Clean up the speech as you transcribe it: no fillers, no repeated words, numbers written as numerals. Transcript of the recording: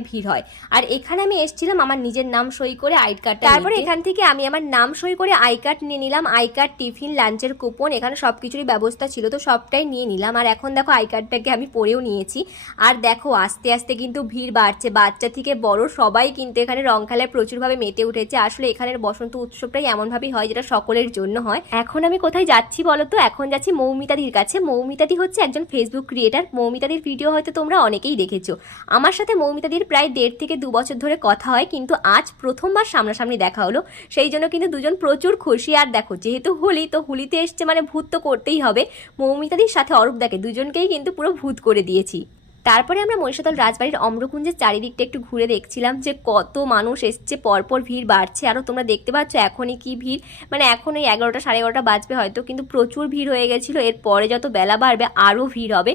ভিড় হয়। আর এখানে আমি এসেছিলাম আমার নিজের নাম সই করে আই কার্ডটা, তারপরে এখান থেকে আমি আমার নাম সই করে আই কার্ড নিয়ে নিলাম, আই কার্ড, টিফিন, লাঞ্চের কুপন, এখানে সব কিছুরই ব্যবস্থা ছিল, তো সবটাই নিয়ে নিলাম। আর এখন দেখো আই কার্ডটাকে আমি পরেও নিয়েছি। আর দেখো আস্তে আস্তে কিন্তু ভিড় বাড়ছে, বাচ্চা থেকে বড় সবাই কিন্তু এখানে রং খেলায় প্রচুরভাবে মেতে উঠেছে। আসলে এখানের বসন্ত উৎসবটাই এমনভাবেই হয় যেটা সকলের জন্য হয়। এখন আমি কোথায় যাচ্ছি বলো তো? এখন যাচ্ছি মৌমিতাদির কাছে। মৌমিতাদি হচ্ছে একজন ফেসবুক ক্রিয়েটার। মৌমিতাদির ভিডিও হয়তো তোমরা অনেকেই দেখেছো। আমার সাথে মৌমিতাদির প্রায় 1.5 থেকে 2 বছর ধরে কথা হয়, কিন্তু আজ প্রথমবার সামনাসামনি দেখা হলো, সেই জন্য কিন্তু দুজন প্রচুর খুশি। আর দেখো যেহেতু হোলি, তো হোলিতে এসছে মানে ভূত তো করতেই হবে। মৌমিতাদির সাথে অরূপ দেখে দুজনকেই কিন্তু পুরো ভূত করে দিয়েছি। তারপরে আমরা মহিষাদল রাজবাড়ির অম্রকুঞ্জের চারিদিকটা একটু ঘুরে দেখছিলাম যে কত মানুষ এসছে, পরপর ভিড় বাড়ছে। আরও তোমরা দেখতে পাচ্ছ এখনই কি ভিড়, মানে এখন ওই 11টা 11:30 বাজবে হয়তো, কিন্তু প্রচুর ভিড় হয়ে গেছিলো। এরপরে যত বেলা বাড়বে আরও ভিড় হবে।